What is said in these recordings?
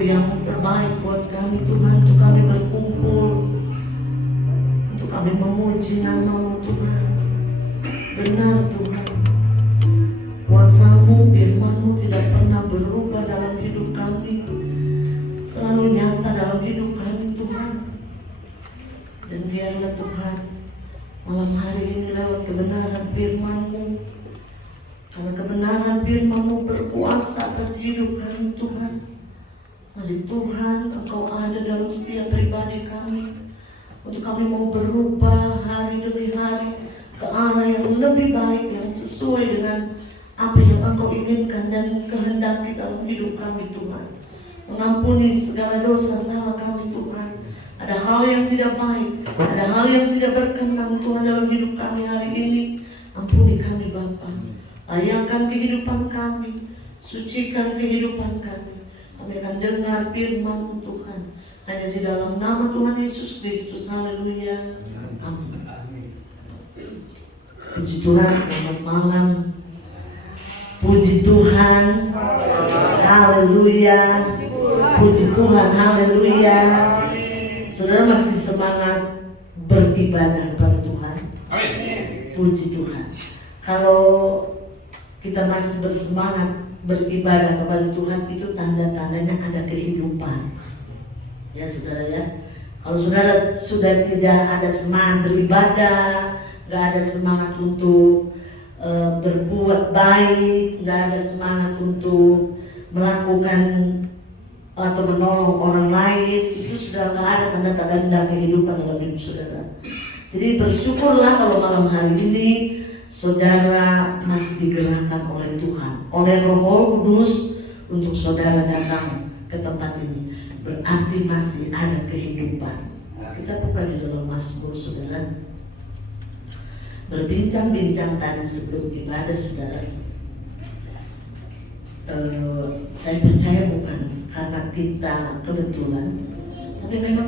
yang terbaik buat kami Tuhan, untuk kami berkumpul, untuk kami memuji nama-Mu Tuhan. Benar Tuhan, kuasa-Mu, firman-Mu tidak pernah berubah dalam hidup kami, selalu nyata dalam hidup kami Tuhan. Dan biarlah Tuhan, malam hari ini lewat kebenaran firman-Mu, karena kebenaran firman-Mu berkuasa atas hidup kami Tuhan. Mari Tuhan, Engkau ada dalam setiap pribadi kami, untuk kami mau berubah hari demi hari ke arah yang lebih baik, yang sesuai dengan apa yang Engkau inginkan dan kehendaki dalam hidup kami Tuhan. Mengampuni segala dosa salah kami Tuhan. Ada hal yang tidak baik, ada hal yang tidak berkenan Tuhan dalam hidup kami hari ini. Ampuni kami Bapa. Layakkan kehidupan kami, sucikan kehidupan kami. Kami akan dengar firman Tuhan hanya di dalam nama Tuhan Yesus Kristus. Haleluya. Amin. Puji Tuhan, selamat malam. Puji Tuhan. Haleluya. Puji Tuhan. Haleluya. Saudara masih semangat beribadah kepada Tuhan? Amin. Puji Tuhan. Kalau kita masih bersemangat beribadah kepada Tuhan, itu tanda-tandanya ada kehidupan. Ya saudara ya. Kalau saudara sudah tidak ada semangat beribadah, gak ada semangat untuk berbuat baik, gak ada semangat untuk melakukan atau menolong orang lain, itu sudah gak ada tanda-tanda kehidupan dalam hidup saudara. Jadi bersyukurlah kalau malam hari ini saudara masih digerakkan oleh Tuhan, oleh Roh Kudus untuk saudara datang ke tempat ini. Berarti masih ada kehidupan. Kita buka di dalam Mazmur saudara. Berbincang-bincang tadi sebelum ibadah saudara. Saya percaya bukan karena kita kebetulan, tapi memang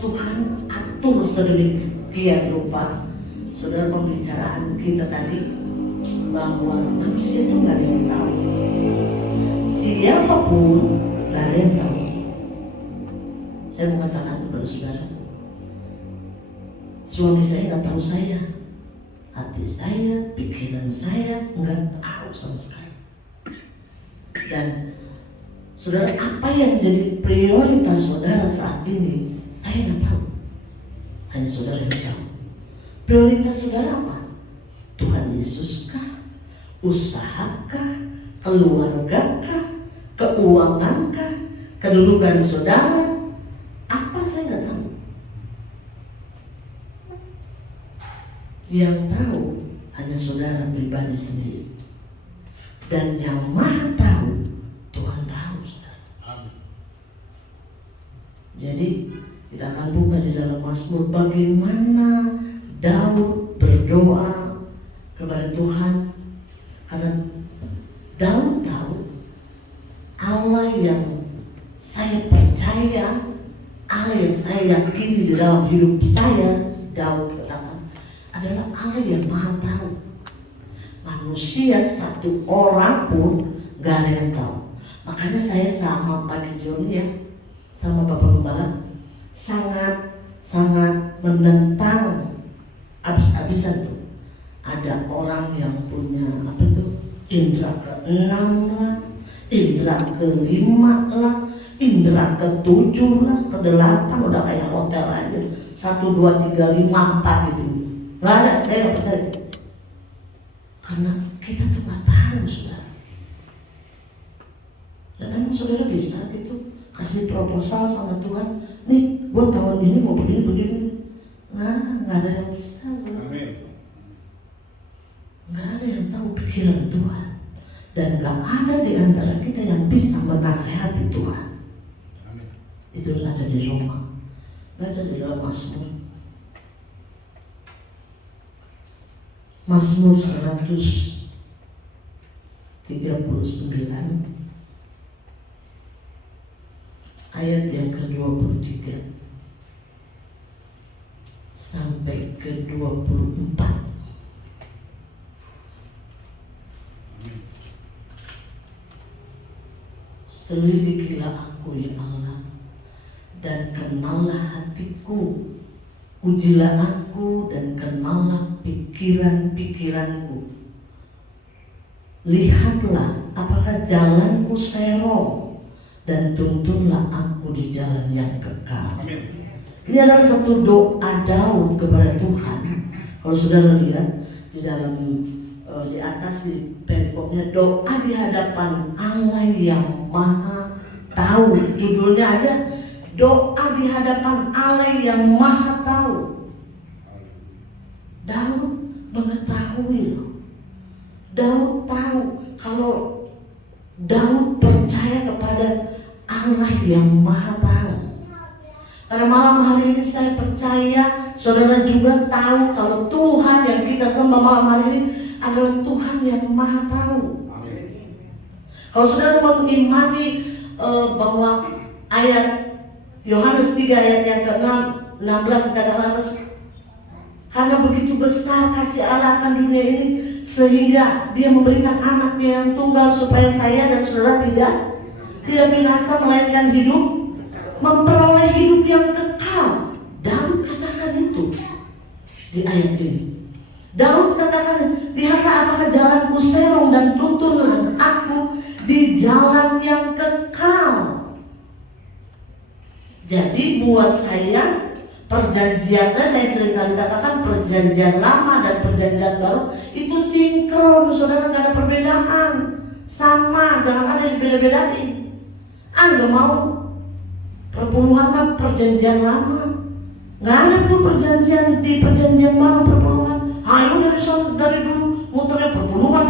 Tuhan atur sedemikian rupa. Saudara, pembicaraan kita tadi bahwa manusia itu gak ada yang tahu, siapapun gak ada yang tahu. Saya mau katakan kepada saudara, suami saya gak tahu saya, hati saya, pikiran saya gak tahu sama sekali. Dan saudara, apa yang jadi prioritas saudara saat ini, saya gak tahu, hanya saudara yang tahu. Prioritas saudara apa? Tuhan Yesus kah? Usahakah? Keluargakah? Keuangankah? Kedudukan saudara? Apa saya nggak tahu. Yang tahu hanya saudara pribadi sendiri. Dan yang Maha tahu, Tuhan tahu saudara. Jadi kita akan buka di dalam Mazmur bagaimana Daud berdoa kepada Tuhan, karena Daud tahu Allah yang saya percaya, Allah yang saya yakini di dalam hidup saya, Daud katakan, adalah Allah yang Maha tahu. Manusia satu orang pun gak ada yang tahu. Makanya saya sama Pak Gideon ya, sama Bapak Gembala, sangat menentang habis-habisan tuh. Ada orang yang punya apa tuh, indera ke-6 lah, indera ke-5 lah, indera ke-7 lah, ke-8, udah kayak hotel aja. 1, 2, 3, 5, 4 gitu. Gak ada, saya gak percaya. Karena kita tuh gak tahu saudara. Dan emang saudara bisa gitu kasih proposal sama Tuhan, nih gua tahun ini mau begini. Nah, gak ada yang bisa saudara. Gak ada yang tahu pikiran Tuhan. Dan gak ada di antara kita yang bisa menasehati Tuhan. Amin. Itu ada di Roma. Baca di dalam Mazmur 139 ayat yang ke-23 sampai ke-24. Selidikilah aku ya Allah, dan kenallah hatiku. Ujilah aku dan kenallah pikiran-pikiranku. Lihatlah apakah jalanku serong, dan tuntunlah aku di jalan yang kekal. Ini adalah satu doa Daud kepada Tuhan. Kalau saudara lihat di dalam di atas di perikopnya, doa di hadapan Allah yang Maha Tahu. Judulnya aja, doa di hadapan Allah yang Maha Tahu. Daud mengetahui loh. Daud tahu kalau Daud percaya kepada Allah yang Maha Tahu. Pada malam hari ini saya percaya saudara juga tahu kalau Tuhan yang kita sembah malam hari ini adalah Tuhan yang Maha Tahu. Kalau saudara mengimani bahwa ayat Yohanes 3 ayat yang ke-16 dikatakan, karena begitu besar kasih Allah akan dunia ini sehingga Dia memberikan anaknya yang tunggal supaya saya dan saudara tidak binasa melainkan hidup, memperoleh hidup yang kekal. Daud katakan itu di ayat ini. Daud katakan, lihatlah apakah jalanku serong dan tuntunlah aku di jalan yang kekal. Jadi buat saya perjanjiannya, saya sering kali katakan perjanjian lama dan perjanjian baru itu sinkron, saudara, gak ada perbedaan, sama, jangan ada yang beda-bedain. Anda mau perpuluhan mah perjanjian lama, nggak ada tuh perjanjian di perjanjian baru perpuluhan. Ayo dari dulu muternya perpuluhan.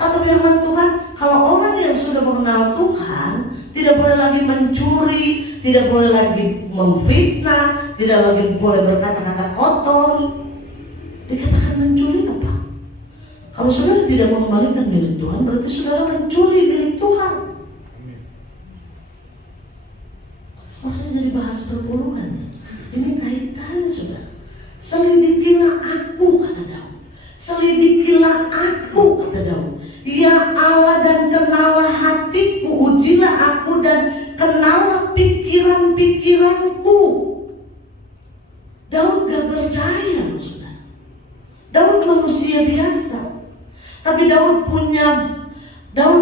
Kata firman Tuhan, kalau orang yang sudah mengenal Tuhan tidak boleh lagi mencuri, tidak boleh lagi memfitnah, tidak lagi boleh berkata-kata kotor. Dikatakan mencuri apa? Kalau saudara tidak mengembalikan milik Tuhan, berarti saudara mencuri milik Tuhan. Maksudnya jadi bahas perpuluhan. Ini kaitannya saudara. Selidikilah aku, kata Daud. Selidikilah aku, kata Daud. Ya Allah, dan kenallah hatiku, ujilah aku dan kenallah pikiran-pikiranku. Daud gak berdaya, saudara. Daud manusia biasa, tapi Daud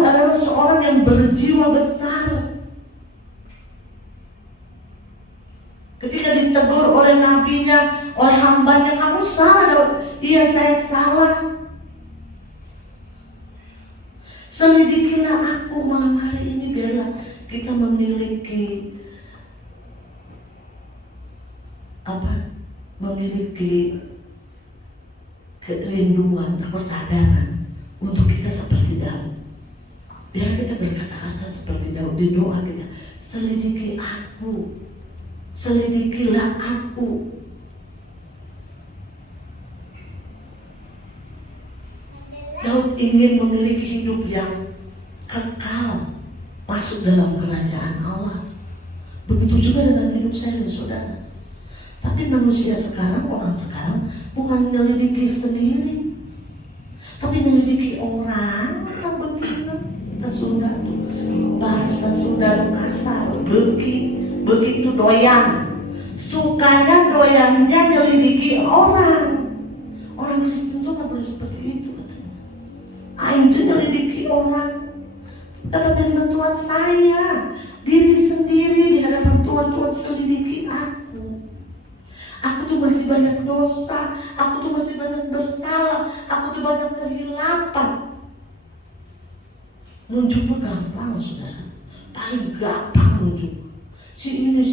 adalah seorang yang berjiwa besar. Ketika ditegur oleh nabinya, oleh hambanya, kamu salah Daud. Iya, saya salah. Selidikilah aku malam hari ini, biarlah kita memiliki kerinduan, kesadaran untuk kita seperti Daud. Biar kita berkata-kata seperti Daud di doa kita, selidiki aku, selidikilah aku. Daud ingin memiliki hidup yang kekal, masuk dalam kerajaan Allah. Begitu juga dengan hidup saya dan saudara. Tapi manusia sekarang, orang sekarang bukan menyelidiki sendiri, tapi menyelidiki orang. Kan begini, kita Sunda tuh bahasa Sunda kasar, begitu doyan, sukanya doyannya nyelidiki orang. Orang Kristen tuh nggak boleh seperti itu katanya. Ayo itu nyelidiki orang. Kata firman Tuhan, saya diri sendiri di hadapan Tuhan, Tuhan selidiki aku. Aku tuh masih banyak dosa, aku tuh masih banyak bersalah, aku tuh banyak kehilapan. Nunjuk mah gampang, saudara. Paling gampang nunjuk. Si ini.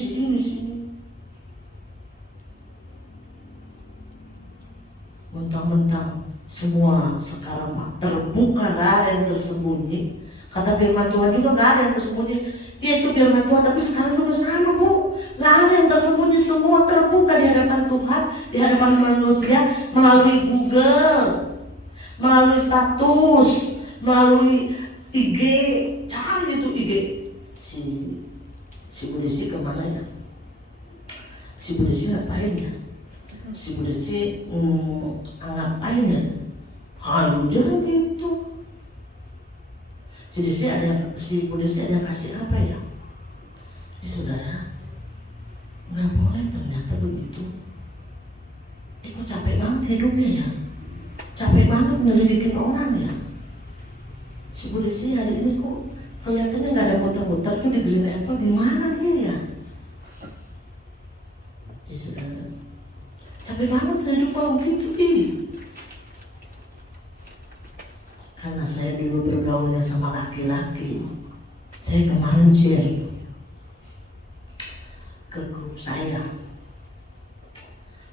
Mentang-mentang semua sekarang terbuka, gak ada yang tersembunyi. Kata firman Tuhan juga gak ada yang tersembunyi. Iya, itu firman Tuhan, tapi sekarang juga sama, Bu. Gak ada yang tersembunyi, semua terbuka di hadapan Tuhan, di hadapan manusia, melalui Google, melalui status, melalui IG. Cari itu IG. Si Bu Desi kemana ya? Si Bu Desi ngapain ya? Si Bu Desi ngapain ya? Halu jangan gitu. Si Bu Desi ada kasih apa ya? Saudara, nggak boleh ternyata begitu. Kok capek banget hidupnya ya, capek banget nyelidikin orang ya. Si Bu Desi hari ini kok kelihatannya nggak ada muter-muter tuh di Green Apple, di mana nih ya? Saudara, capek banget hidup kalau begitu ini. Karena saya dulu bergaulnya sama laki-laki, saya kemarin share itu ke grup saya.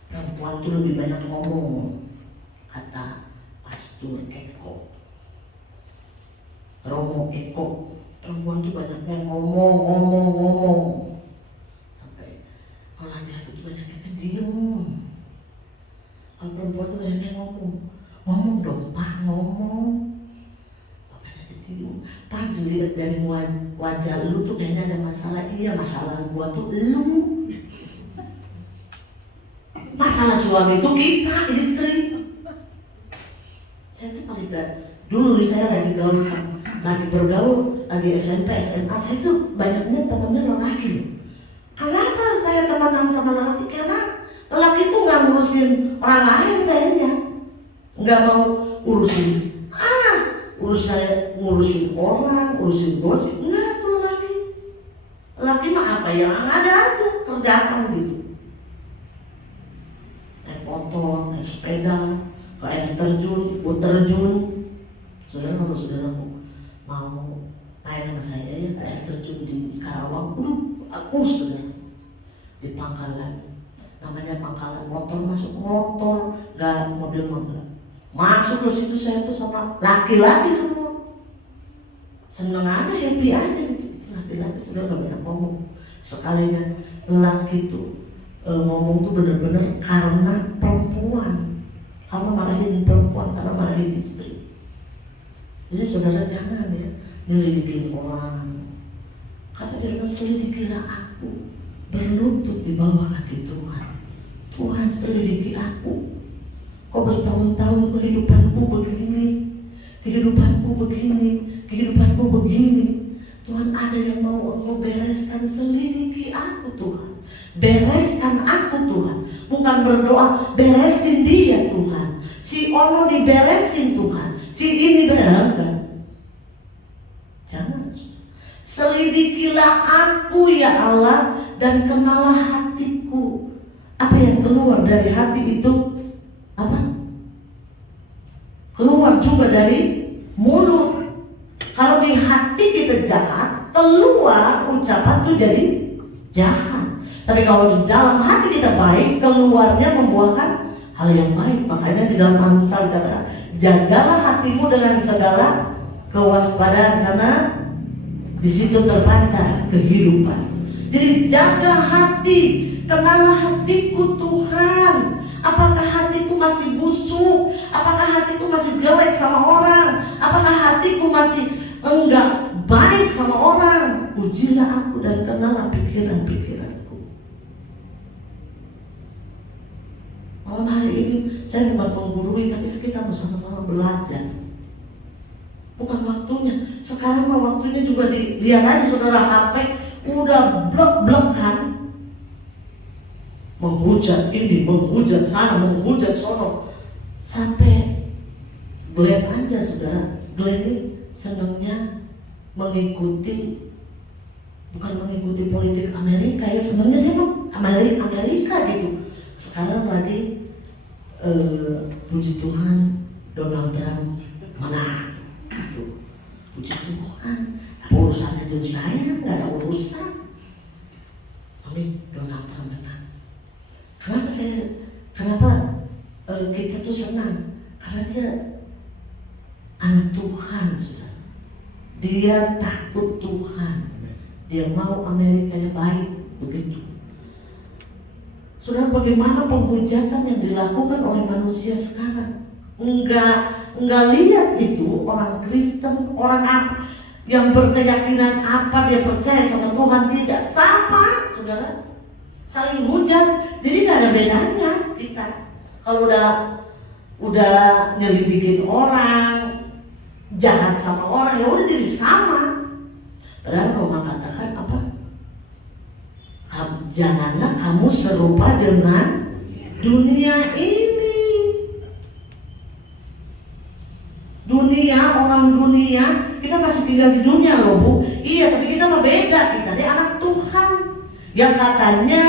Perempuan tuh lebih banyak ngomong, kata Pastor Eko, Romo Eko. Perempuan tuh banyaknya ngomong sampai kalau laki-laki tuh banyaknya diem. Kalau perempuan tuh banyaknya ngomong dong Pak, ngomong. Pak, dilihat dari wajah lu tuh kayaknya ada masalah. Iya, masalah gua tuh lu. Masalah suami itu kita, istri. Saya tuh paling dulu saya lagi bergaul, lagi SMP, SMA, saya tuh banyaknya temennya lelaki. Kenapa saya temenan sama lelaki? Karena lelaki tuh nggak ngurusin orang lain kayaknya, nggak mau ngurusin orang, ngurusin gosip. Enggak tuh lelaki. Lelaki mah apa yang ada aja kerjakan gitu. Naik motor, naik sepeda, ke air terjun, ikut terjun. Saudara, kalau saudara mau main sama saya ya ke air terjun di Karawang, aku saudara di Pangkalan. Namanya Pangkalan, motor masuk motor, dan mobil masuk ke situ. Saya tuh sama laki-laki semua, seneng aja, happy aja gitu. Laki-laki sudah gak banyak ngomong. Sekalinya laki tuh ngomong tuh bener-bener karena perempuan, karena marahin perempuan, karena marahin istri. Jadi saudara jangan ya nyelidikin orang. Kata dia, selidikilah aku, berlutut di bawah kaki Tuhan. Tuhan selidiki aku. Kok bertahun-tahun kehidupanku begini. Tuhan, ada yang mau Engkau bereskan, selidiki aku Tuhan. Bereskan aku Tuhan. Bukan berdoa, beresin dia Tuhan. Si Ono diberesin Tuhan. Si ini bereskan. Jangan. Selidikilah aku ya Allah, dan kenalah hatiku. Apa yang keluar dari hati itu? Apa? Keluar juga dari mulut. Kalau di hati kita jahat, keluar ucapan itu jadi jahat. Tapi kalau di dalam hati kita baik, keluarnya membuahkan hal yang baik. Makanya di dalam Amsal dikatakan, jagalah hatimu dengan segala kewaspadaan, karena di situ terpancar kehidupan. Jadi jaga hati, kenalah hatiku Tuhan. Apakah hatiku masih busuk? Apakah hatiku masih jelek sama orang? Apakah hatiku masih enggak baik sama orang? Ujilah aku dan kenalah pikiran-pikiranku. Malam hari ini saya bukan menggurui, tapi kita bersama-sama belajar. Bukan waktunya. Sekarang mah waktunya juga dilihat aja saudara, HP udah blok-blok kan. Menghujat ini, menghujat sana, menghujat sono. Sampai Glenn aja saudara. Glenn ini senangnya mengikuti, bukan mengikuti politik Amerika ya, sebenarnya dia mau Amerika gitu. Sekarang lagi puji Tuhan Donald Trump menang gitu. Puji Tuhan. Apa urusannya dengan saya? Nggak ada urusan. Tapi Donald Trump menang. Kenapa kita tuh senang? Karena dia anak Tuhan sudah. Dia takut Tuhan. Dia mau Amerikanya baik, begitu. Saudara, bagaimana penghujatan yang dilakukan oleh manusia sekarang? Enggak lihat itu orang Kristen, orang apa yang berkeyakinan apa, dia percaya sama Tuhan, tidak sama, saudara. Saling hujat. Jadi nggak ada bedanya kita. Kalau udah nyelidikin orang, jahat sama orang, ya udah jadi sama. Padahal Roma katakan apa? Janganlah kamu serupa dengan dunia ini. Dunia, orang dunia, kita masih tinggal di dunia loh Bu. Iya, tapi kita mah beda, kita ini anak Tuhan. Yang katanya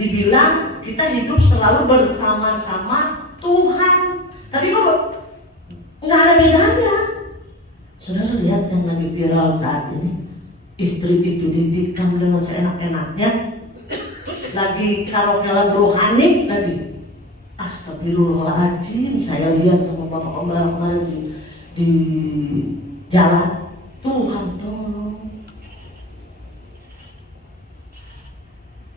dibilang kita hidup selalu bersama-sama Tuhan. Tapi kok nggak ada bedanya. Saudara lihat yang lagi viral saat ini, istri itu ditikam dengan seenak-enaknya, lagi karaoke lagu rohani lagi. Astagfirullahaladzim, saya lihat sama Bapak Pembala kemarin di jalan. Tuhan tolong.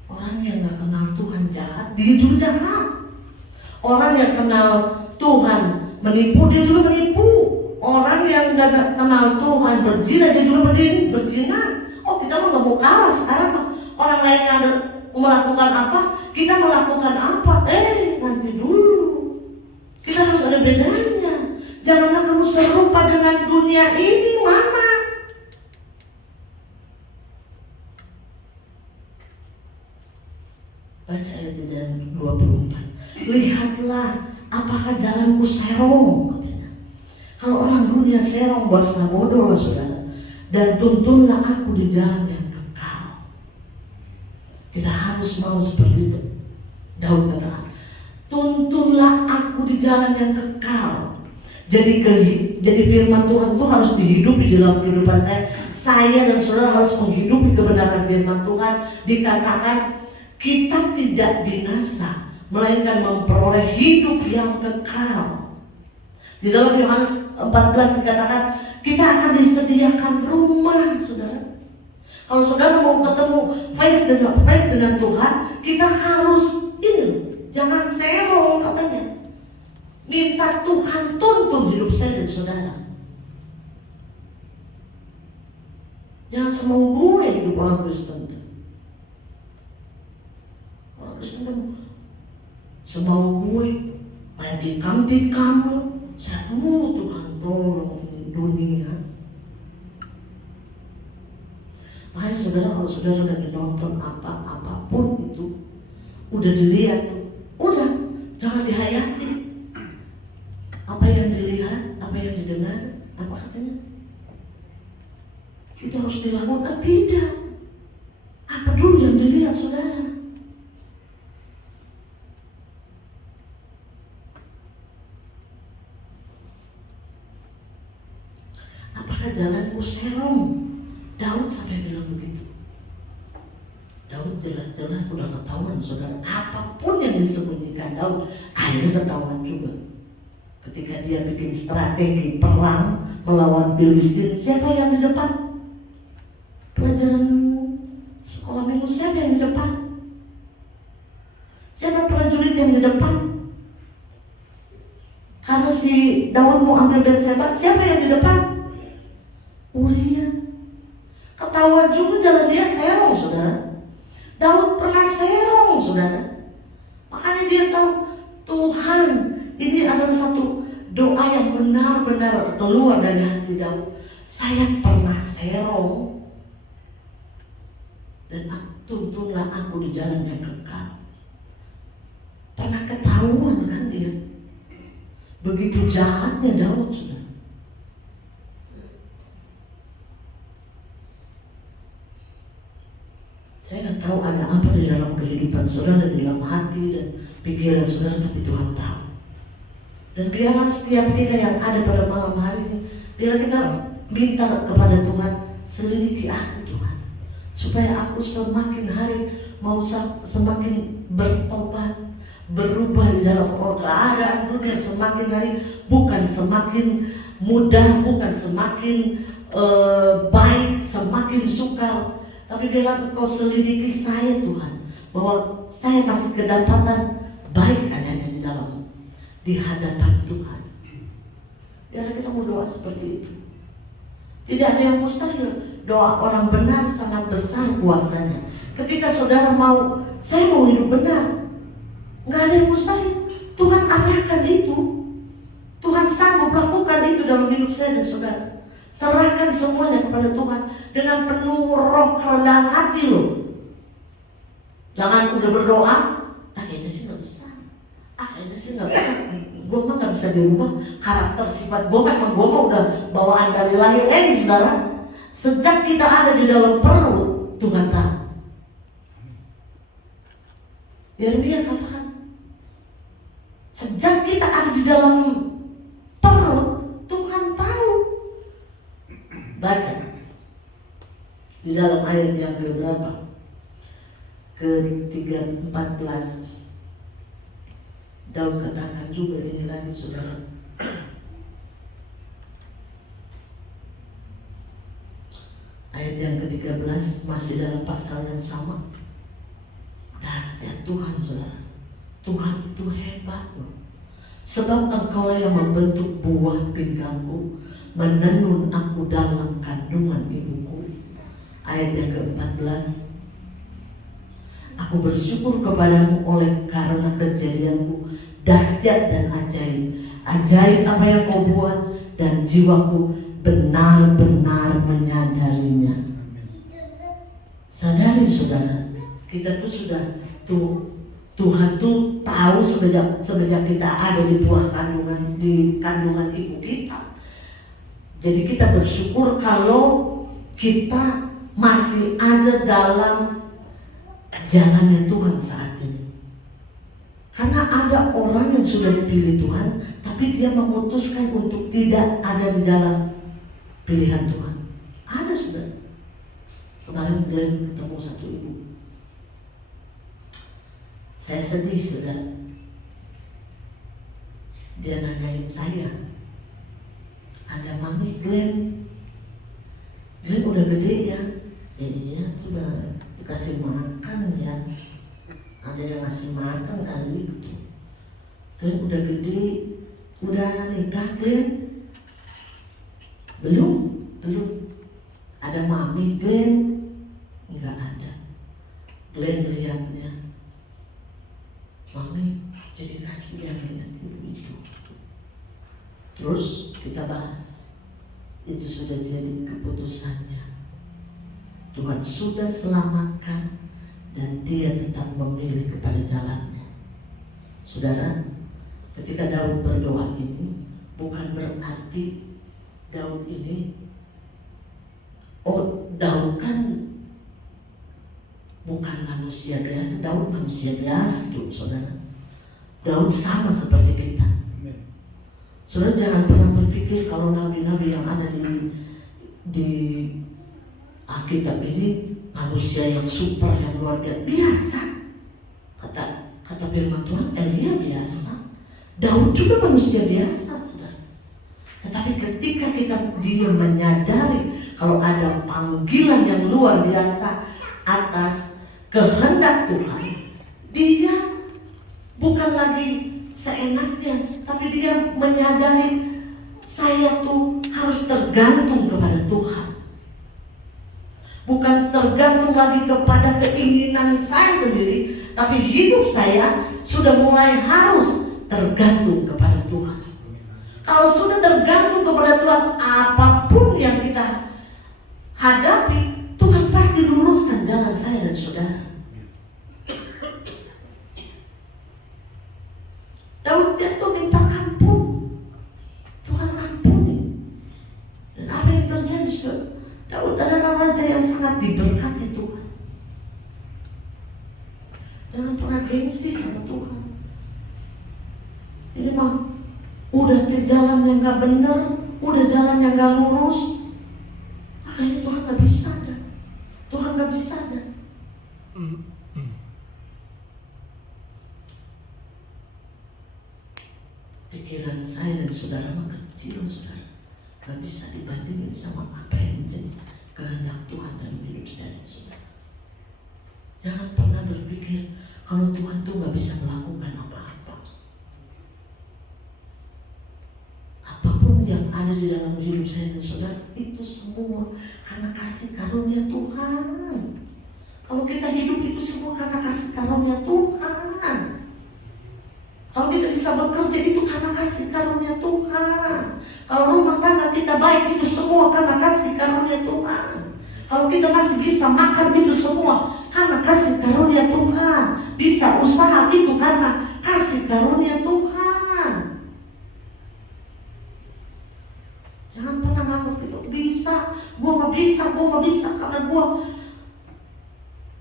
Orang yang gak kenal Tuhan jahat, dia juga jahat. Orang yang kenal Tuhan menipu, dia juga menipu. Orang yang gak kenal Tuhan berzina, dia juga berzina. Oh, kita mah gak mau kalah sekarang. Orang lain yang melakukan apa, kita melakukan apa. Nanti dulu. Kita harus ada bedanya. Janganlah kamu serupa dengan dunia ini. Mana? Baca ayat 24. Lihatlah apakah jalanku serong, katanya. Kalau orang dunia serong, bahasa bodoh lah saudara. Dan tuntunlah aku di jalan yang kekal. Kita harus mau seperti Daud katakan, tuntunlah aku di jalan yang kekal. Jadi firman Tuhan itu harus dihidupi di dalam kehidupan saya. Saya dan saudara harus menghidupi kebenaran firman Tuhan. Dikatakan kita tidak binasa, melainkan memperoleh hidup yang kekal. Di dalam Yohanes 14 dikatakan kita akan disediakan rumah, saudara. Kalau saudara mau ketemu face dengan Tuhan, kita harus jangan serong katanya. Minta Tuhan tuntun hidup saya dan saudara. Jangan semau gue hidup orang Kristen. Orang Kristen itu semau gue main tikam. Saya Tuhan tolong ini dunia. Makanya saudara, kalau saudara lagi nonton apapun itu, udah dilihat tuh, udah jangan dihayati. Apa yang dilihat, apa yang didengar, apa katanya? Itu harus dilakukan, tidak. Apa dulu yang dilihat saudara? Apakah jalanku serong? Daud sampai bilang begitu. Daud jelas-jelas sudah ketahuan saudara. Apapun yang disembunyikan Daud, akhirnya ketahuan juga. Ketika dia bikin strategi perang melawan Filistin, siapa yang di depan? Pelajaran sekolah minggu, siapa yang di depan? Siapa prajurit yang di depan? Karena si Daud mau ambil Betseba, siapa yang di depan? Uria. Ketahuan juga jalan dia serong, saudara. Daud pernah serong, saudara. Makanya dia tahu Tuhan, ini adalah satu doa yang benar-benar keluar dari hati Daud. Saya pernah serong, dan tuntunlah aku di jalan yang kekal. Pernah ketahuan kan dia. Begitu jahatnya Daud, saudara. Saya nggak tahu ada apa di dalam kehidupan saudara, di dalam hati dan pikiran saudara, tapi Tuhan tahu. Dan biarlah setiap kita yang ada pada malam hari ini, biarlah kita minta kepada Tuhan, selidiki aku Tuhan, supaya aku semakin hari mau semakin bertobat, berubah di dalam keadaan dunia semakin hari, bukan semakin mudah, bukan semakin baik, semakin sukar. Tapi biarlah Engkau selidiki saya Tuhan, bahwa saya masih kedapatan baik adanya di dalam, di hadapan Tuhan. Biarlah kita mau doa seperti itu. Tidak ada yang mustahil. Doa orang benar sangat besar kuasanya. Ketika saudara mau, saya mau hidup benar, nggak ada yang mustahil. Tuhan arahkan itu. Tuhan sanggup lakukan itu dalam hidup saya dan saudara. Serahkan semuanya kepada Tuhan dengan penuh roh kerendahan hati loh. Jangan udah berdoa, kayaknya sih nggak bisa. Kayaknya sih nggak bisa. Gue mah nggak bisa dirubah. Karakter sifat gue memang gue mah udah bawaan dari lahir ini, saudara. Sejak kita ada di dalam perut, Tuhan tahu. Yeremia katakan, sejak kita ada di dalam perut, Tuhan tahu. Baca di dalam ayat yang berapa? Ke-14. Daud katakan juga ini lagi, saudara. Ayat yang ke-13 masih dalam pasal yang sama. Dahsyat Tuhan, saudara. Tuhan itu hebat loh. Sebab Engkau yang membentuk buah pinggangku, menenun aku dalam kandungan ibuku. Ayat yang ke-14. Aku bersyukur kepadamu oleh karena kejadianku dahsyat dan ajaib. Ajaib apa yang kau buat, dan jiwaku benar-benar menyadarinya. Sadari saudara, kita tuh sudah Tuhan tuh tahu sejak kita ada di buah kandungan ibu kita. Jadi kita bersyukur kalau kita masih ada dalam jalannya Tuhan saat ini. Karena ada orang yang sudah dipilih Tuhan, tapi dia memutuskan untuk tidak ada di dalam pilihan Tuhan. Ada sudah. Kemarin ketemu satu ibu. Saya sedih, saudara. Dia nanyain saya, ada Mami Glenn udah gede ya? Iya, sudah dikasih makan ya. Ada yang ngasih makan kali gitu. Glenn udah gede, udah nikah Glenn? Belum. Ada Mami Glenn? Enggak ada. Glenn lihatnya, Mami jadi kasihan lihat ibu itu. Terus kita bahas, itu sudah jadi keputusannya. Tuhan sudah selamatkan dan dia tetap memilih kepada jalannya. Saudara, ketika Daud berdoa ini bukan berarti Daud ini, Daud kan bukan manusia biasa. Daud manusia biasa tuh, saudara. Daud sama seperti kita. Saudara jangan pernah berpikir kalau nabi-nabi yang ada di Alkitab ini manusia yang super, yang luar biasa. Kata firman Tuhan, Elia biasa, Daud juga manusia biasa, saudara. Tetapi ketika dia menyadari kalau ada panggilan yang luar biasa atas kehendak Tuhan, dia bukan lagi seenaknya, tapi dia menyadari saya tuh harus tergantung kepada Tuhan. Bukan tergantung lagi kepada keinginan saya sendiri, tapi hidup saya sudah mulai harus tergantung kepada Tuhan. Kalau sudah tergantung kepada Tuhan, apapun yang kita hadapi, Tuhan pasti luruskan jalan saya dan saudara. Daud jatuh minta ampun, Tuhan ampuni. Dan apa yang terjadi, saudara? Daud adalah raja yang sangat diberkati Tuhan. Jangan pernah gengsi sama Tuhan. Ini mah udah ke jalan yang gak benar, udah jalan yang gak lurus, makanya Tuhan gak bisa dah. Tuhan gak bisa dah. Pikiran saya dan saudara mah kecil, saudara. Gak bisa dibandingin sama apa yang menjadi kehendak Tuhan dalam hidup saya dan saudara. Jangan pernah berpikir kalau Tuhan tuh gak bisa melakukan apa-apa. Apapun yang ada di dalam hidup saya dan saudara, itu semua karena kasih karunia Tuhan. Kalau kita hidup itu semua karena kasih karunia Tuhan. Kalau kita bisa bekerja itu karena kasih karunia Tuhan. Kalau rumah tangga kita baik itu semua karena kasih karunia Tuhan. Kalau kita masih bisa makan itu semua karena kasih karunia Tuhan. Bisa usaha itu karena kasih karunia Tuhan. Jangan pernah nganggap itu bisa, gua nggak bisa karena gua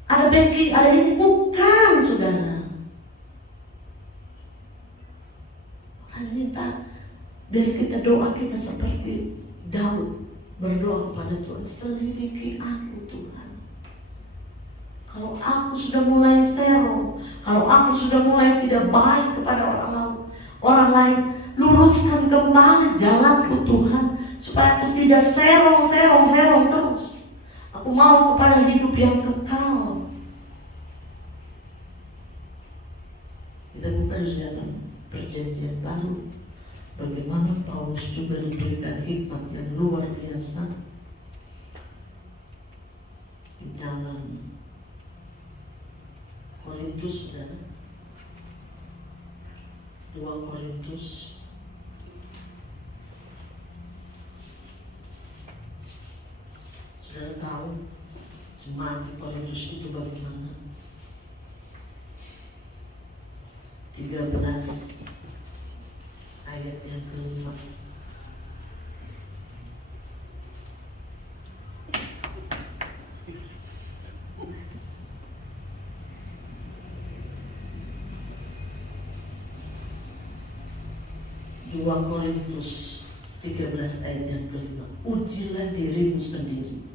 ada backing, ada ini. Bukan, saudara. Minta dari kita doa kita seperti Daud berdoa kepada Tuhan, selidiki aku Tuhan. Kalau aku sudah mulai serong, kalau aku sudah mulai tidak baik kepada orang lain, luruskan kembali jalanku Tuhan, supaya aku tidak serong terus. Aku mau kepada hidup yang kekal. Kita buka di dalam Perjanjian Baru, bagaimana Paulus juga diberikan hikmat yang luar biasa di dalam Korintus, saudara. 2 Korintus saudara tahu jemaat di Korintus itu bagaimana. 13 ayat yang kelima. Dua Korintus 13 ayat yang kelima. Ujilah dirimu sendiri,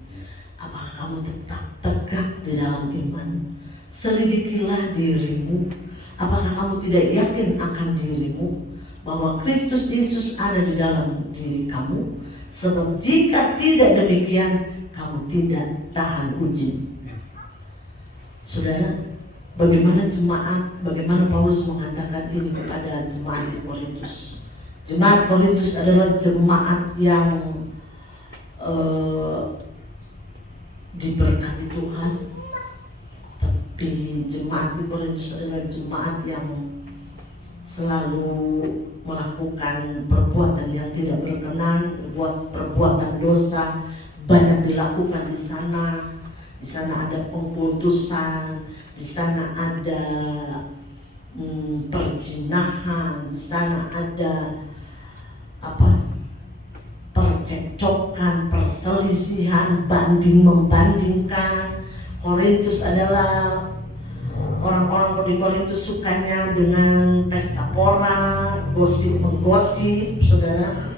apakah kamu tetap tegak di dalam iman. Selidikilah dirimu, apakah kamu tidak yakin akan dirimu bahwa Kristus Yesus ada di dalam diri kamu? Sebab jika tidak demikian, kamu tidak tahan uji. Saudara, bagaimana Paulus mengatakan ini kepada jemaat di Korintus? Jemaat Korintus adalah jemaat yang diberkati Tuhan, tapi jemaat di Korintus adalah jemaat yang selalu melakukan perbuatan yang tidak berkenan, perbuatan dosa banyak dilakukan di sana. Di sana ada pengkultusan, di sana ada perzinahan, di sana ada percekcokan, perselisihan, banding membandingkan. Korintus adalah orang-orang di Korintus sukanya dengan pesta pora, gosip menggosip, saudara.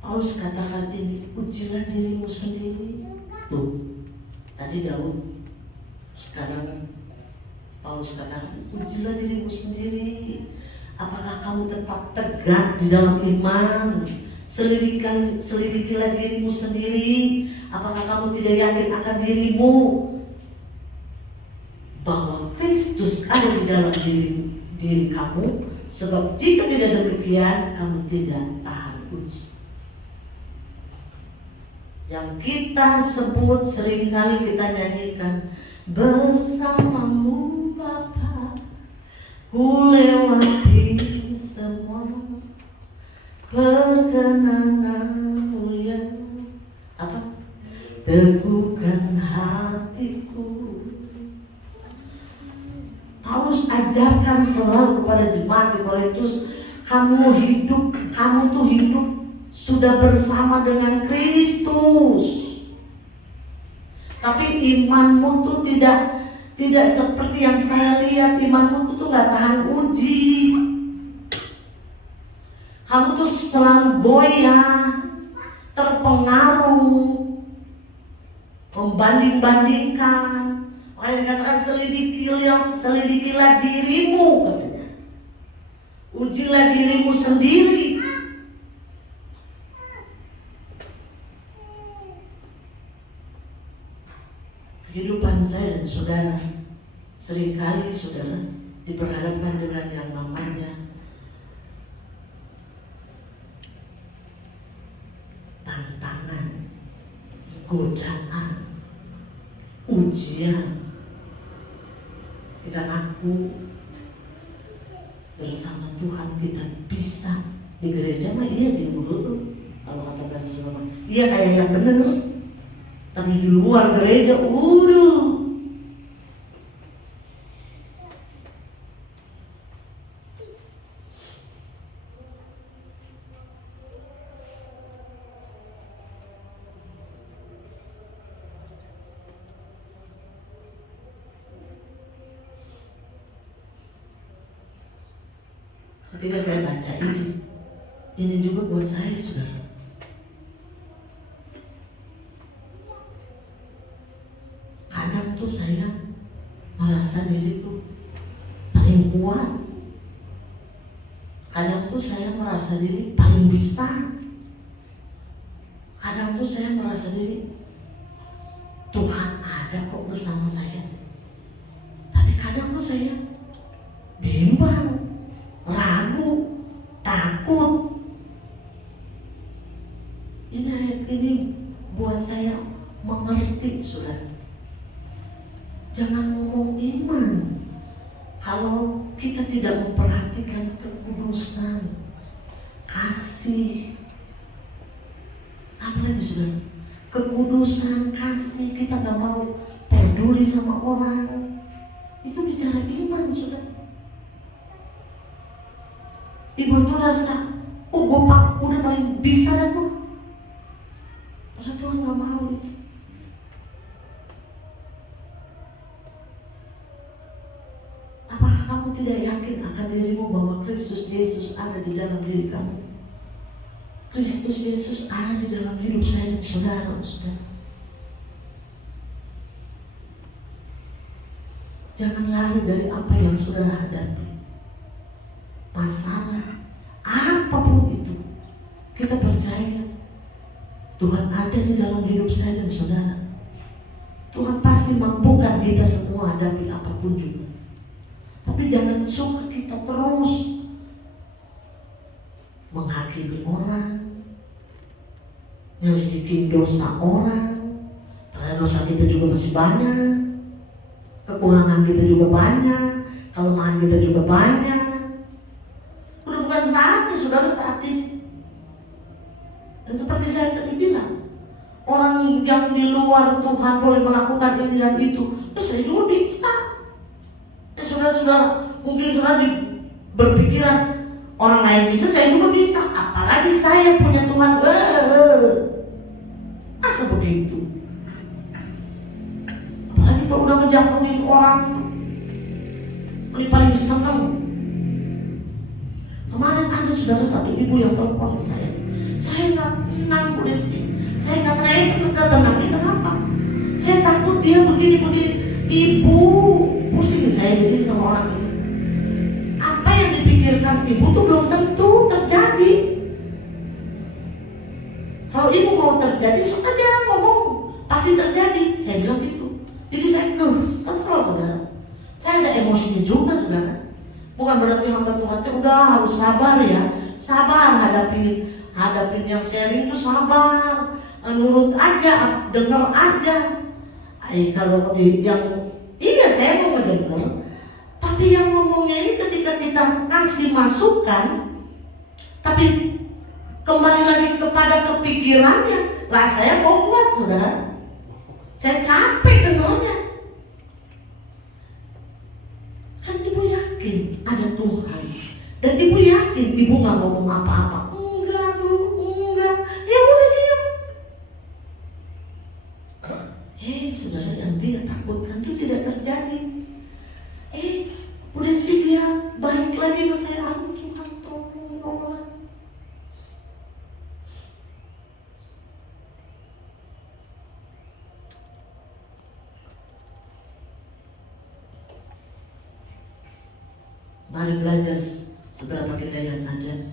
Paulus katakan ini, ujilah dirimu sendiri. Tuh, tadi Daud, sekarang Paulus katakan, ujilah dirimu sendiri. Apakah kamu tetap tegak di dalam iman? Selidikilah dirimu sendiri. Apakah kamu tidak yakin akan dirimu bahwa Kristus ada di dalam diri kamu? Sebab jika tidak demikian, kamu tidak tahan uji. Yang kita sebut, seringkali kita nyanyikan, bersamamu Bapa, ku lewati semua perkenananmu yang teguhkan hatiku. Paulus ajarkan selalu kepada jemaat di Korintus, kamu tuh hidup sudah bersama dengan Kristus. Tapi imanmu tuh tidak seperti yang saya lihat. Imanmu tuh gak tahan uji. Kamu tuh selalu goyah, terpengaruh, membanding-bandingkan. Makanya dikatakan selidikilah dirimu, katanya. Ujilah dirimu sendiri. Kehidupan saya dan saudara, seringkali saudara diperhadapkan dengan yang namanya tantangan, godaan, ujian kita ngaku bersama Tuhan kita bisa di gereja mah iya di mulut kalau kata bahasa Sunda iya kayak yang bener, tapi di luar gereja ketika saya baca ini juga buat saya, saudara. Kadang tuh saya merasa diri tuh paling kuat. Kadang tuh saya merasa diri paling bisa. Kadang tuh saya merasa diri Tuhan ada kok bersama saya. Tapi kadang tuh saya bimbang, ragu, takut. Ini ayat ini buat saya mengerti, saudara. Jangan ngomong iman kalau kita tidak memperhatikan kekudusan, kasih. Apa lagi, saudara? Kekudusan, kasih, kita gak mau peduli sama orang. Itu bicara iman, saudara. Iman tuh rasa, Bapak udah paling bisa dah kok. Padahal Tuhan gak mau itu. Apakah kamu tidak yakin akan dirimu bahwa Kristus Yesus ada di dalam diri kamu? Kristus Yesus ada di dalam hidup saya dan saudara. Jangan lari dari apa yang saudara hadapi. Masalah apapun itu, kita percaya Tuhan ada di dalam hidup saya dan saudara. Tuhan pasti mampukan kita semua hadapi apapun juga. Tapi jangan suka kita terus menghakimi orang, nyelidikin dosa orang. Karena dosa kita juga masih banyak, kekurangan kita juga banyak, kelemahan kita juga banyak. Udah bukan saatnya, saudara, saat ini. Dan seperti saya tadi bilang, orang yang di luar Tuhan boleh melakukan ini dan itu, saya juga bisa. Saudara-saudara, mungkin saudara berpikiran orang lain bisa, saya juga bisa. Apalagi saya punya Tuhan. Masa begitu? Apalagi kalau udah ngejatuhin orang, ini paling seneng. Kemarin ada saudara satu ibu yang telepon saya nggak tenang, Bu Desi. Saya nggak tenang. Kenapa? Saya takut dia begini. Ibu, pusing saya jadi sama orang ini. Apa yang dipikirkan ibu tuh belum tentu terjadi. Kalau ibu mau terjadi, suka dia ngomong pasti terjadi. Saya bilang gitu. Jadi saya kesel, saudara. Saya ada emosinya juga, saudara. Bukan berarti hamba Tuhan itu udah harus sabar ya. Sabar hadapin yang sharing itu sabar. Nurut aja, dengar aja. Kalau iya saya mau mendengar, tapi yang ngomongnya ini ketika kita kasih masukan, tapi kembali lagi kepada kepikirannya, lah saya kuat, saudara. Saya capek dengarnya. Kan ibu yakin ada Tuhan, dan ibu yakin ibu nggak ngomong apa-apa. Enggak, Bu, enggak. Ya udah diam. Saudara, yang dia takutkan itu tidak terjadi. Udah sih dia balik lagi ke saya. Aduh Tuhan, tolong orang. Mari belajar seberapa kita yang ada,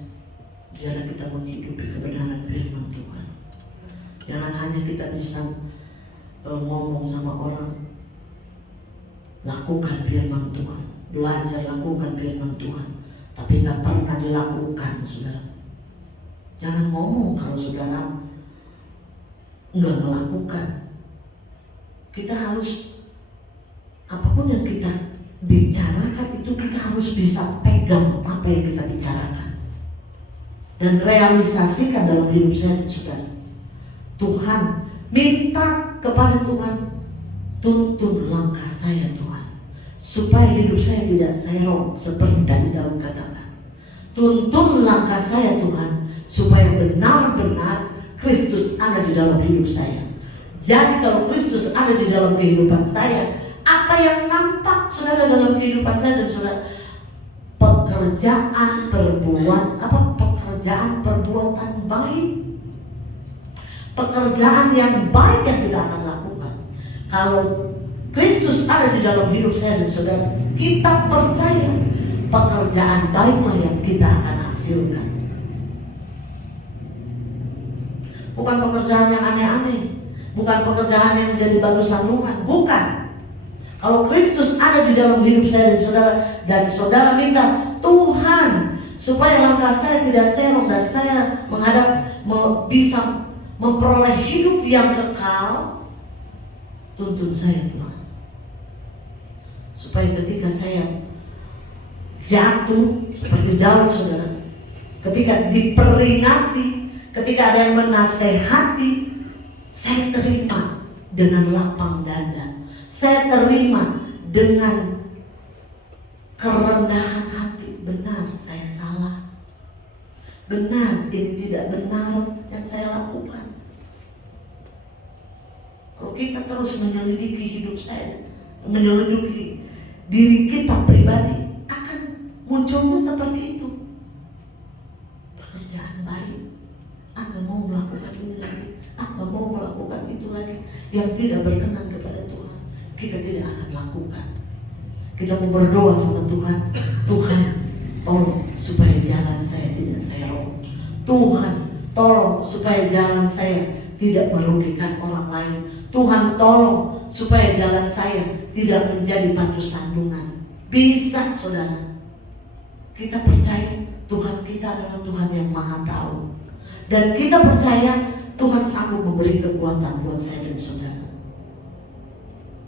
biarlah kita menghidupi kebenaran firman Tuhan. Jangan hanya kita bisa ngomong sama orang, lakukan firman Tuhan, belajar lakukan firman Tuhan, tapi nggak pernah dilakukan, saudara. Jangan ngomong kalau saudara nggak melakukan. Kita harus apapun yang kita bicara bicarakan itu kita harus bisa pegang apa yang kita bicarakan dan realisasikan dalam hidup saya dan saudara. Tuhan, minta kepada Tuhan, tuntun langkah saya Tuhan, supaya hidup saya tidak serong seperti tadi Daud katakan. Tuntun langkah saya Tuhan, supaya benar-benar Kristus ada di dalam hidup saya. Jadi kalau Kristus ada di dalam kehidupan saya, apa yang nampak saudara dalam kehidupan saya dan saudara? Pekerjaan perbuatan baik. Pekerjaan yang baik yang kita akan lakukan. Kalau Kristus ada di dalam hidup saya dan saudara, kita percaya pekerjaan baiklah yang kita akan hasilkan. Bukan pekerjaan yang aneh-aneh, bukan pekerjaan yang menjadi batu sandungan, bukan. Kalau Kristus ada di dalam hidup saya dan saudara minta Tuhan supaya langkah saya tidak serong dan saya bisa memperoleh hidup yang kekal, tuntun saya Tuhan, supaya ketika saya jatuh seperti Daud saudara, ketika diperingati, ketika ada yang menasehati, saya terima dengan lapang dada, saya terima dengan kerendahan hati. Benar, saya salah. Benar, ini tidak benar yang saya lakukan. Kalau kita terus menyelidiki hidup saya, menyelidiki diri kita pribadi, akan munculnya seperti itu. Pekerjaan baik, Anda mau melakukan ini lagi, Anda mau melakukan itu lagi, yang tidak berkenan kepada Tuhan, kita tidak akan lakukan. Kita mau berdoa sama Tuhan, Tuhan tolong supaya jalan saya tidak serong. Tuhan tolong supaya jalan saya tidak merugikan orang lain. Tuhan tolong supaya jalan saya tidak menjadi batu sandungan. Bisa saudara. Kita percaya Tuhan kita adalah Tuhan yang maha tahu. Dan kita percaya Tuhan sanggup memberi kekuatan buat saya dan saudara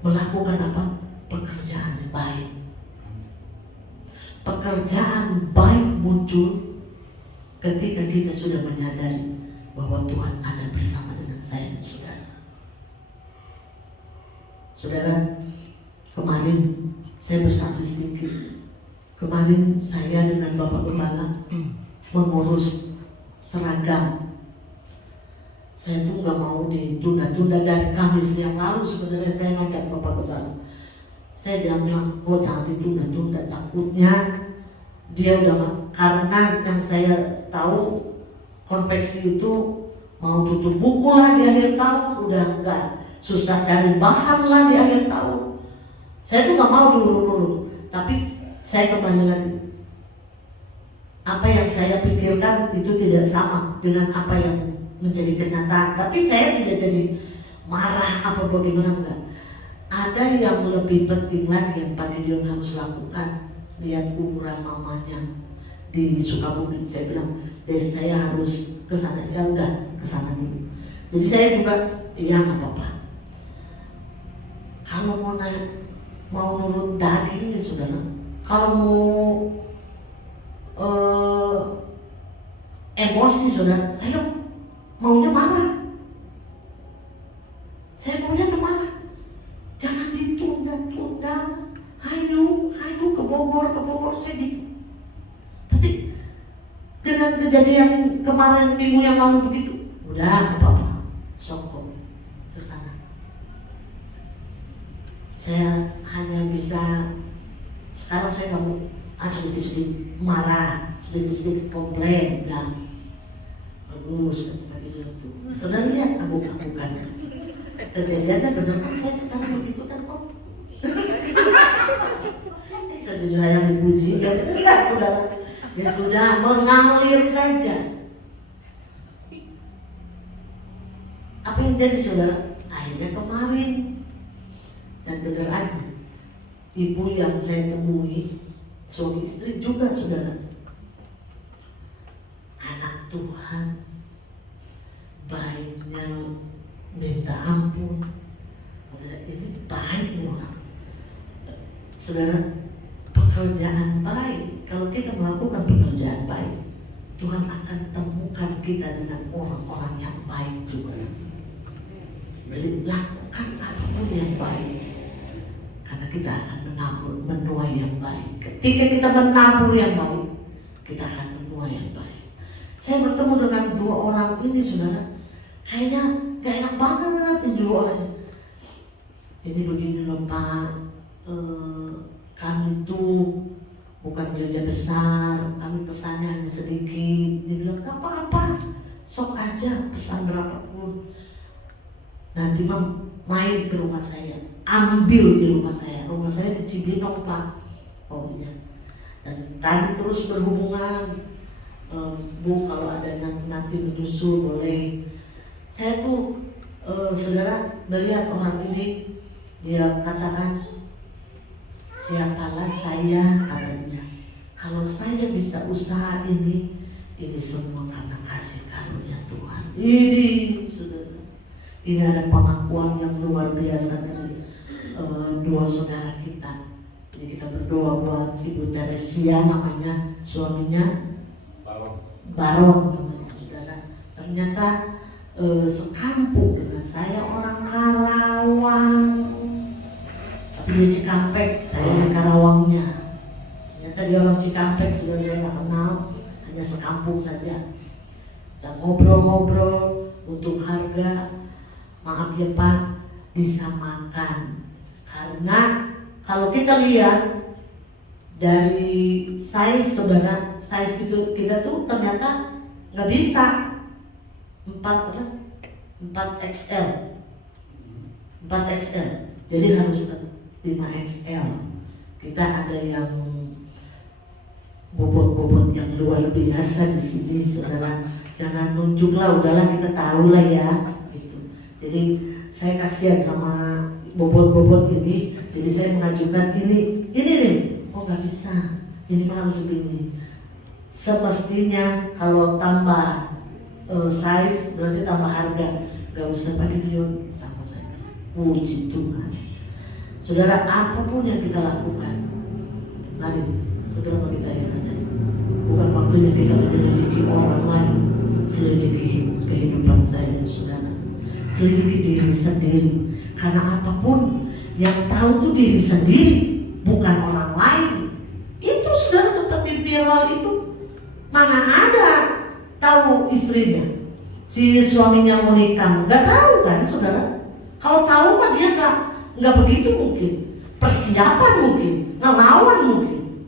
melakukan apa? Pekerjaan yang baik. Pekerjaan baik muncul ketika kita sudah menyadari bahwa Tuhan ada bersama dengan saya dan saudara. Saudara, kemarin saya bersaksi sedikit. Kemarin saya dengan Bapak Gembala mengurus seragam. Saya tuh gak mau ditunda-tunda. Dari Kamis yang lalu sebenarnya saya ngajak Bapak Gembala. Saya bilang, jangan ditunda-tunda, takutnya dia udah, karena yang saya tahu konveksi itu mau tutup buku lah di akhir tahun, udah enggak, susah cari bahan lah di akhir tahun. Saya tuh gak mau dulu, tapi saya kembali lagi. Apa yang saya pikirkan itu tidak sama dengan apa yang menjadi kenyataan. Tapi saya tidak jadi marah apa bagaimana, enggak. Ada yang lebih penting lagi yang Pak Gideon harus lakukan. Lihat kuburan mamanya di Sukabumi. Saya bilang, saya harus ke sana. Ya udah, ke sana dulu. Jadi saya juga, iya nggak apa-apa. Kalau mau nurut daging ya saudara. Kalau mau emosi saudara, saya maunya marah. Saya maunya marah. Jangan ditunda-tunda. Hayu ke Bogor saya gitu. Tapi dengan kejadian kemarin minggu yang lalu begitu, udah apa-apa, sokong ke sana. Saya hanya bisa, sekarang saya nggak mau sedikit-sedikit marah, sedikit-sedikit komplain, udah bagus kata dia tuh. Saudara lihat aku-akukan. Kejadiannya benar kan saya sekarang begitu kan kok. Saya juga yang dipuji ya enggak saudara. Ya sudah mengalir saja. Apa yang jadi saudara? Akhirnya kemarin, dan benar aja, ibu yang saya temui, suami istri juga saudara, anak Tuhan, baiknya minta ampun. Ini baik nih orang. Saudara, pekerjaan baik. Kalau kita melakukan pekerjaan baik, Tuhan akan temukan kita dengan orang-orang yang baik juga. Jadi lakukan apapun yang baik, karena kita akan menuai yang baik. Ketika kita menabur yang baik, kita akan menuai yang baik. Saya bertemu dengan dua orang ini, saudara. Kayaknya gak enak banget ini dua orang. Jadi begini loh Pak, kami tuh bukan gereja besar, kami pesannya hanya sedikit. Dia bilang gak apa-apa, sok aja pesan berapapun. Nanti main ke rumah saya, ambil di rumah saya. Rumah saya di Cibinong Pak. Oh iya. Dan tadi terus berhubungan, Bu kalau ada nanti menyusul boleh. Saya tuh saudara melihat orang ini, dia katakan, siapalah saya, katanya, kalau saya bisa usaha ini semua karena kasih karunia Tuhan. Ini saudara, ini ada pengakuan yang luar biasa dari dua saudara kita. Jadi kita berdoa buat Ibu Teresia, namanya suaminya Baron namanya, saudara. Ternyata sekampung dengan saya, orang Karawang, tapi dia Cikampek, saya Karawangnya. Ternyata dia orang Cikampek, sudah saya nggak kenal, hanya sekampung saja. Dan ngobrol-ngobrol untuk harga, maaf ya Pak, disamakan. Karena kalau kita lihat dari size, saudara, size itu kita tuh ternyata nggak bisa 4XL, jadi harus 5XL. Kita ada yang bobot-bobot yang luar biasa di sini, saudara. Jangan nunjuklah, udahlah kita tahu lah ya. Gitu. Jadi saya kasihan sama bobot-bobot ini, jadi saya mengajukan ini nih. Oh nggak bisa, ini mah harus begini. Semestinya kalau tambah size berarti tambah harga, gak usah pakai million, sama saja. Puji Tuhan. Saudara, apapun yang kita lakukan, mari segera kita yang ada. Bukan waktunya kita menyelidiki orang lain, selidiki kehidupan saya dan saudara, selidiki diri sendiri. Karena apapun yang tahu tuh diri sendiri, bukan orang lain. Itu saudara seperti viral itu, mana ada tahu istrinya, si suaminya mau nikah, nggak tahu kan saudara. Kalau tahu mah dia nggak begitu mungkin, persiapan mungkin, ngelawan mungkin.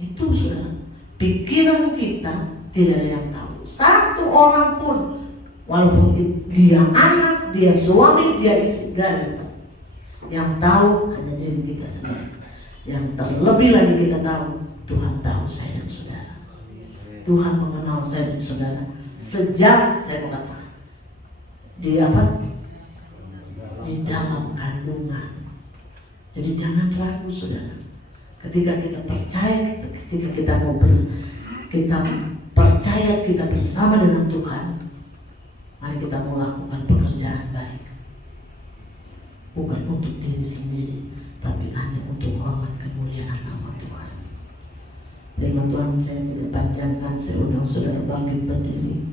Itu saudara, pikiran kita tidak ada yang tahu. Satu orang pun, walaupun dia anak, dia suami, dia istri, nggak ada yang tahu. Yang tahu hanya diri kita sendiri. Yang terlebih lagi kita tahu, Tuhan tahu saya dan saudara. Tuhan mengenal saya dan saudara sejak saya mengatakan di dalam kandungan. Jadi jangan ragu saudara. Ketika kita percaya, ketika kita percaya kita bersama dengan Tuhan, mari kita melakukan pekerjaan baik. Bukan untuk diri sendiri, tapi hanya untuk hormat kemuliaan nama Tuhan. Firman Tuhan saya tidak panjangkan, saya undang saudara bangkit berdiri.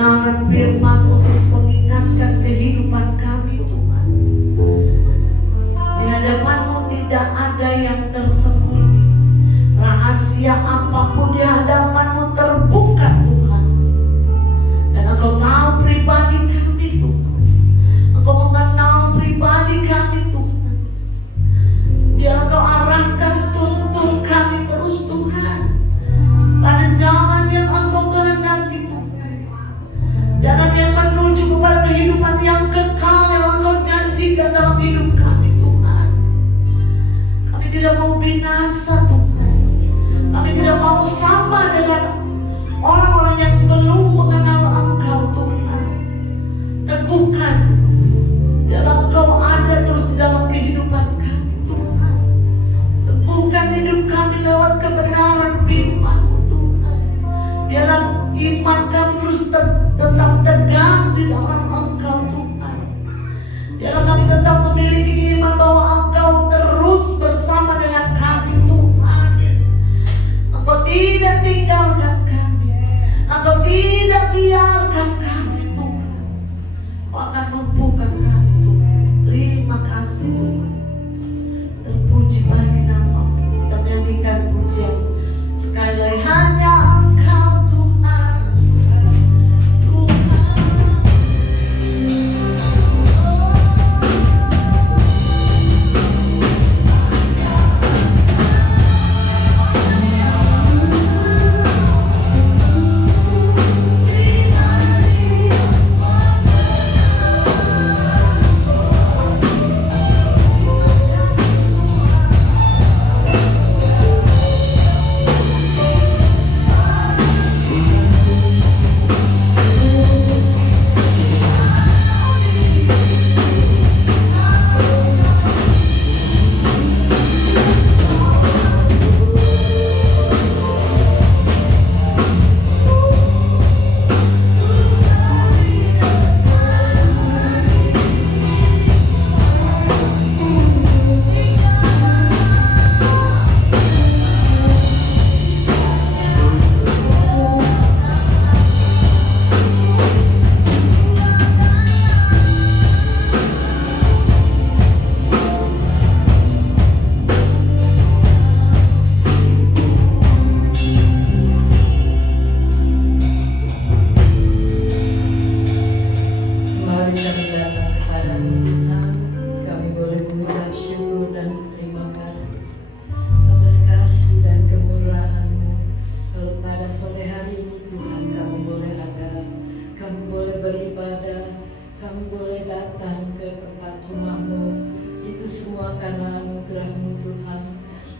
kebenaran firman-Mu terus mengingatkan kehidupan kami Tuhan. Di hadapan-Mu tidak ada yang tersembunyi. Rahasia apapun di hadapan-Mu terbuka Tuhan. Dan Engkau tahu pribadi kami Tuhan. Engkau mengenal pribadi kami Tuhan. Biar Engkau arahkan, tuntun kami terus Tuhan pada jalan yang Engkau kehendaki Tuhan. Jalan yang menuju kepada kehidupan yang kekal yang Engkau janjikan dalam hidup kami Tuhan. Kami tidak mau binasa Tuhan. Kami tidak mau sama dengan orang-orang yang belum mengenal Engkau Tuhan. Teguhkan biar Engkau ada terus di dalam kehidupan kami Tuhan. Teguhkan hidup kami lewat kebenaran firman-Mu Tuhan. Biarlah iman kami terus tetap tegang di dalam Engkau Tuhan. Biarlah kami tetap memiliki iman bahwa Engkau terus bersama dengan kami Tuhan. Engkau tidak tinggalkan kami. Engkau tidak biarkan kami Tuhan. Engkau akan mampukan kami Tuhan. Terima kasih Tuhan. Terpuji bagi nama-Mu. Kita menyanyikan pujian sekali lagi hanya Engkau Tuhan.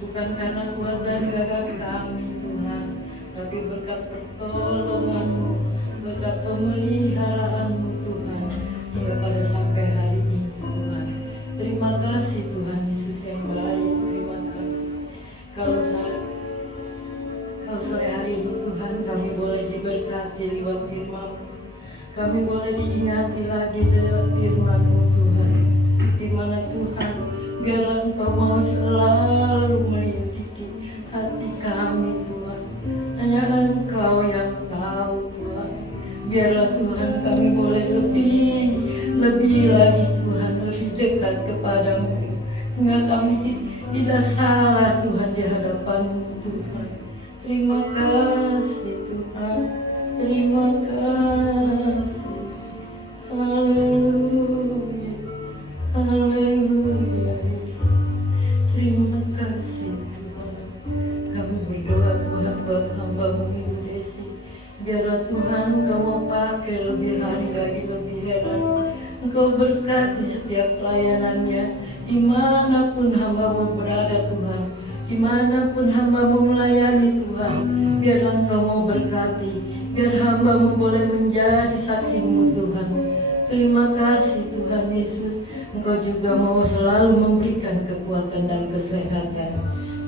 Bukan karena kuat dan gagah kami Tuhan, tapi berkat pertolongan-Mu, berkat pemeliharaan-Mu Tuhan, hingga pada sampai hari ini Tuhan. Terima kasih Tuhan Yesus yang baik, terima kasih. Kalau sore hari ini Tuhan kami boleh diberkati lewat firman, kami boleh diingati lagi lewat firman-Mu Tuhan. Di mana Tuhan, biarlah Engkau mau selalu menyelidiki hati kami Tuhan. Hanya Engkau yang tahu Tuhan. Biarlah Tuhan kami boleh lebih lagi Tuhan, lebih dekat kepadamu. Hingga kami tidak salah Tuhan di hadapan-Mu Tuhan. Terima kasih Tuhan. Terima kasih. Haleluya. Haleluya. Terima kasih Tuhan. Kami berdoa Tuhan buat hamba-Mu Ibu Desi. Biarlah Tuhan Engkau mau pakai lebih hari lagi, lebih heran. Engkau berkati setiap pelayanannya, dimanapun hamba-Mu berada Tuhan, dimanapun hamba-Mu melayani Tuhan. Biarlah Engkau mau berkati, biar hamba-Mu boleh menjadi saksi-Mu Tuhan. Terima kasih Tuhan Yesus. Engkau juga mau selalu memberikan kekuatan dan kesehatan.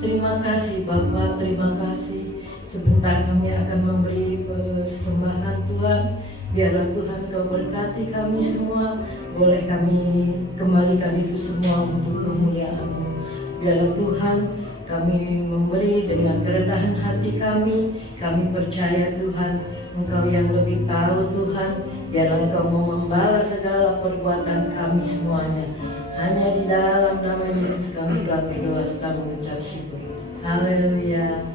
Terima kasih Bapa, terima kasih. Sebentar kami akan memberi persembahan Tuhan. Biarlah Tuhan Kau berkati kami semua. Boleh kami kembalikan itu semua untuk kemuliaan-Mu. Biarlah Tuhan kami memberi kami dengan kerendahan hati kami percaya Tuhan, Engkau yang lebih tahu Tuhan, biar Engkau mau membalas segala perbuatan kami semuanya. Hanya di dalam nama Yesus kami berdoa, kami mengucap syukur. Haleluya.